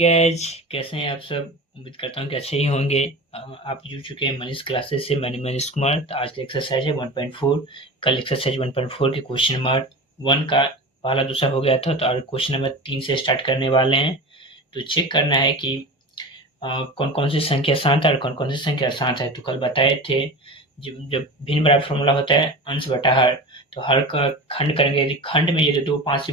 Guys, कैसे हैं आप सब। उम्मीद करता हूँ कि अच्छे ही होंगे। आप जुड़ चुके हैं मनीष क्लासेस से। मैंने मनीष कुमार। तो आज का एक्सरसाइज है 1.4। कल एक्सरसाइज 1.4 के क्वेश्चन नंबर 1 का पहला दूसरा हो गया था, तो आज क्वेश्चन नंबर 3 से स्टार्ट करने वाले हैं। तो चेक करना है कि कौन कौन सी संख्या शांत है और कौन कौन सी संख्या अशांत है। तो कल बताए थे जब जब भिन्न बराबर फॉर्मूला होता है अंश बटा हर, तो हर का खंड करेंगे। यदि खंड में यदि 2 5 से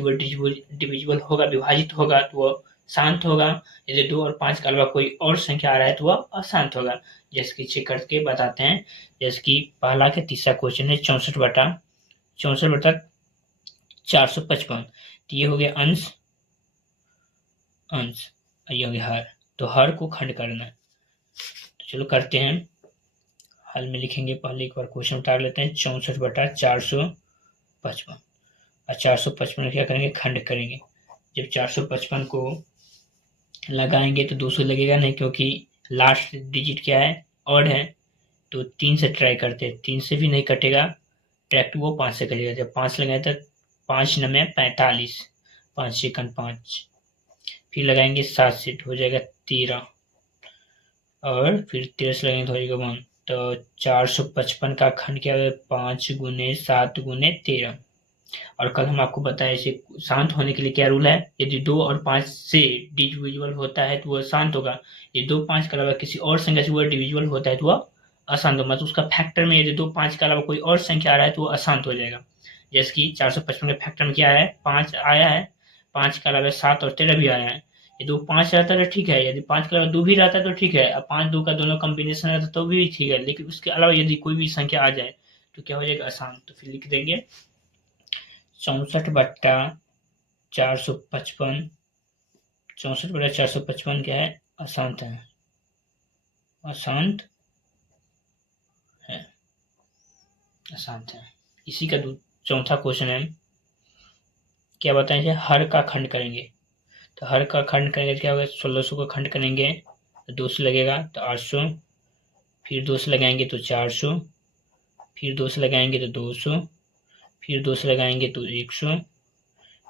डिविजिबल होगा, विभाजित होगा, तो वो शांत होगा। यदि 2 और 5 के अलावा कोई और संख्या आ रहा है तो वह अशांत होगा। जैसे कि चेक करके बताते हैं। जैसे कि पहला के तीसरा क्वेश्चन है 64/455। तो ये हो गया अंश अंश और ये हो गया हर। तो हर को खंड करना है। तो चलो करते हैं। हल में लिखेंगे। पहले एक बार क्वेश्चन उतार लेते हैं। 64/455 और 455 क्या करेंगे, खंड करेंगे। जब 455 को लगाएंगे तो 200 लगेगा नहीं, क्योंकि लास्ट डिजिट क्या है, ऑड है। तो 3 से ट्राई करते हैं। 3 से भी नहीं कटेगा, डायरेक्ट वो 5 से कटेगा। जब 5 लगाए तो 5 9 45, 5 सेकंड 5। फिर लगाएंगे 7 से तो हो जाएगा 13, और फिर 13 से लगाएंगे तो हो जाएगा 1। तो 455 का खंड क्या है, 5 गुने 7 गुने 13। और कल हम आपको बताया इसे शांत होने के लिए क्या रूल है। यदि 2 और 5 से डिविजिबल होता है तो वह शांत होगा। यदि 2 5 के अलावा किसी और संख्या से वह डिविजिबल होता है तो वह अशांत होगा। मतलब उसका फैक्टर में यदि 2 5 के अलावा कोई और संख्या आ रहा है तो वह अशांत हो जाएगा। जैसे कि 455 के फैक्टर में क्या है, 5 आया है। 5 के अलावा 7 और 13 भी आया है। यदि 2 5 रहता है तो ठीक है। यदि 5 के अलावा 2 भी रहता है तो ठीक है। अब 5 2 का दोनों कॉम्बिनेशन रहता है तो भी ठीक है। लेकिन उसके अलावा यदि कोई भी संख्या आ जाए तो क्या हो जाएगा, अशांत। तो फिर लिख देंगे 64/455। 64/455 क्या है, अशांत है। अशांत है, अशांत है। इसी का चौथा क्वेश्चन है। क्या बताएं, हर का खंड करेंगे। तो हर का खंड करेंगे तो क्या होगा, 1600 का खंड करेंगे तो 2 से लगेगा तो 800। फिर 2 से लगाएंगे तो 400। फिर 2 से लगाएंगे तो 200। फिर 2 से लगाएंगे तो 100।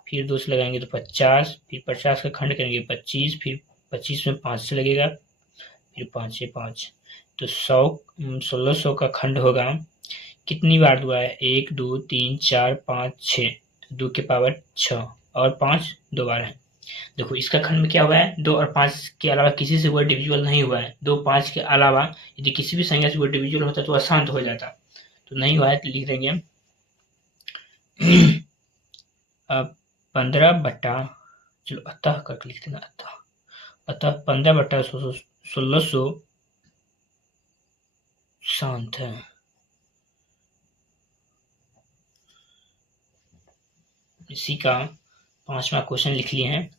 फिर 2 से लगाएंगे तो 50। फिर 50 का खंड करेंगे 25। फिर 25 में 5 से लगेगा, फिर 5 से 5। तो 1600 का खंड होगा। कितनी बार हुआ है, 1 2 3 4 5 6। 2 के पावर 6 और 5 2 बार है। देखो इसका खंड में क्या हुआ है, 2 और 5 के अलावा किसी से वो डिविजिबल नहीं हुआ है। 2 5 के अलावा यदि किसी भी संख्या से वो डिविजिबल होता तो अशांत हो जाता। तो नहीं हुआ है तो लिख देंगे 15 बटा, चलो अतः करके लिख देना, अतः 15/1600 शांत है। इसी का 5वां क्वेश्चन लिख लिए हैं।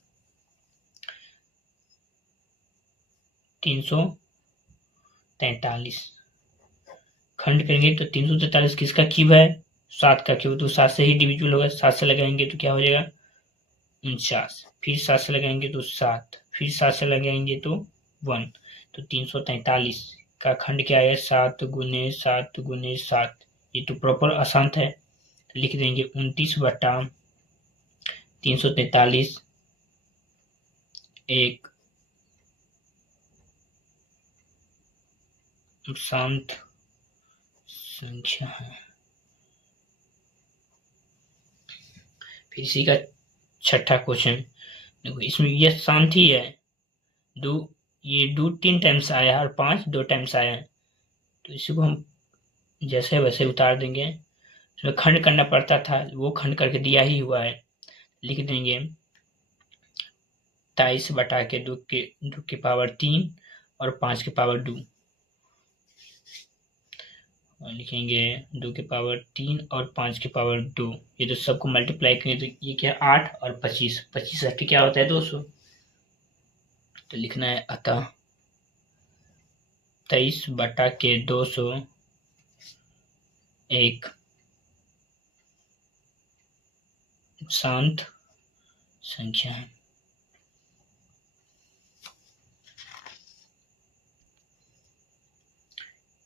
343 खंड करेंगे तो 343 किसका क्यूब है, 7 का क्यूब। तो 7 से ही डिविजिबल होगा। 7 से लगाएंगे तो क्या हो जाएगा, 49। फिर 7 से लगाएंगे तो 7। फिर 7 से लगाएंगे तो 1। तो 343 का खंड क्या है, 7 गुने 7 गुने 7। ये तो प्रॉपर अशांत है। तो लिख देंगे 29/343 एक शांत संख्या है। फिर इसी का छठा क्वेश्चन देखो, इसमें यह शांत ही है। ये 2 3 टाइम्स आया है और 5 2 टाइम्स आया है। तो इसी को हम जैसे वैसे उतार देंगे। इसमें खंड करना पड़ता था, वो खंड करके दिया ही हुआ है। लिख देंगे 23/2 के पावर 3 और 5 के पावर 2। और लिखेंगे 2 के पावर 3 और 5 के पावर 2। ये तो सबको मल्टीप्लाई करेंगे तो ये क्या है, 8 और 25। 25 हट के क्या होता है, 200। तो लिखना है अतः 23/200 एक शांत संख्या है।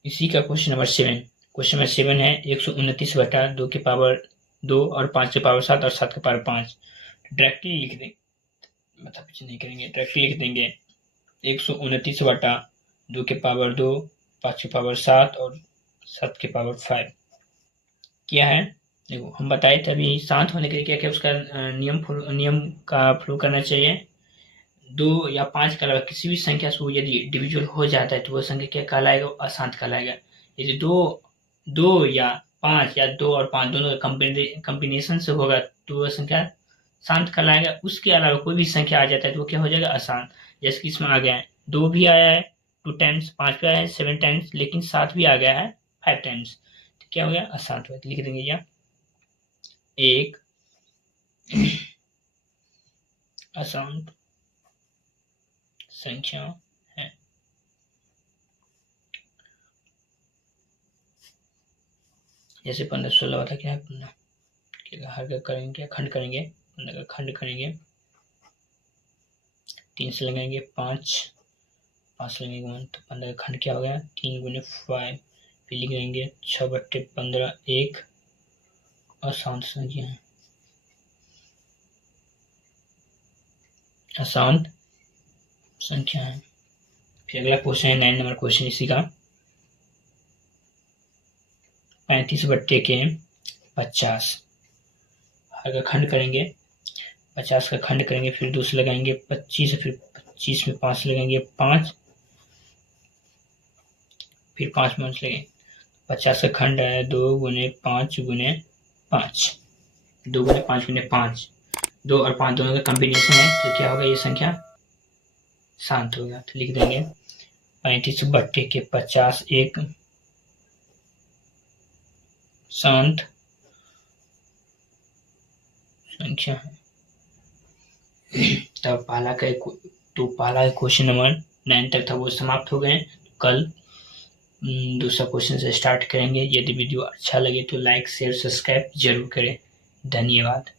इसी का क्वेश्चन नंबर 7। क्वेश्चन नंबर 7 है 129/2 के पावर 2 और 5 के पावर 7 और 7 के पावर 5। डायरेक्टली लिख दें मतलब कुछ नहीं करेंगे, डायरेक्ट लिख देंगे 129 बटा 2 के पावर 2, 5 के पावर 7 और 7 के पावर 5 क्या है। देखो हम बताए थे अभी शांत होने के लिए क्या क्या उसका नियम का फॉलो करना चाहिए। 2 या 5 के अलावा किसी भी संख्या से वो यदि डिविजुअल हो जाता है तो वो संख्या क्या कहलाएगा, अशांत कहलाएगा। यदि 2 या 5 या 2 और 5 दोनों का कॉम्बिनेशन से होगा तो वह संख्या शांत कहलाएगा। उसके अलावा कोई भी संख्या आ जाता है तो वो क्या हो जाएगा, अशांत। जैसे कि इसमें आ गया है 2 भी आया है 2 टाइम्स, 5 भी आया है 7 टाइम्स, लेकिन 7 भी आ गया है 5 टाइम्स, तो क्या हो गया, अशांत हो गया। लिख देंगे या एक अशांत संख्या है। जैसे 15 16 वाला क्या है, 15 हर का करेंगे क्या, खंड करेंगे, 15 का खंड करेंगे, 3 से लगाएंगे 5, 5 से लगाएंगे 1, तो 15 का खंड क्या हो गया 3 गुने 5। फिर लिख देंगे 6/15 एक अशांत संख्या है, अशांत संख्या है। फिर अगला क्वेश्चन है 9 नंबर क्वेश्चन इसी का, 35/50 हर का खंड करेंगे, 50 का खंड करेंगे, फिर 2 से लगाएंगे 25, फिर 25 में 5 लगाएंगे 5, फिर 5 में लगेंगे। 50 का खंड है 2 गुने 5 गुने 5, 2 गुने 5 गुने 5, 2 और 5 दोनों का कॉम्बिनेशन है तो क्या होगा, ये संख्या शांत होगा। तो लिख देंगे 35/50 एक शांत संख्या है। तब पहला क्वेश्चन नंबर 9 तक था वो समाप्त हो गए। कल दूसरा क्वेश्चन से स्टार्ट करेंगे। यदि वीडियो अच्छा लगे तो लाइक शेयर सब्सक्राइब जरूर करें। धन्यवाद।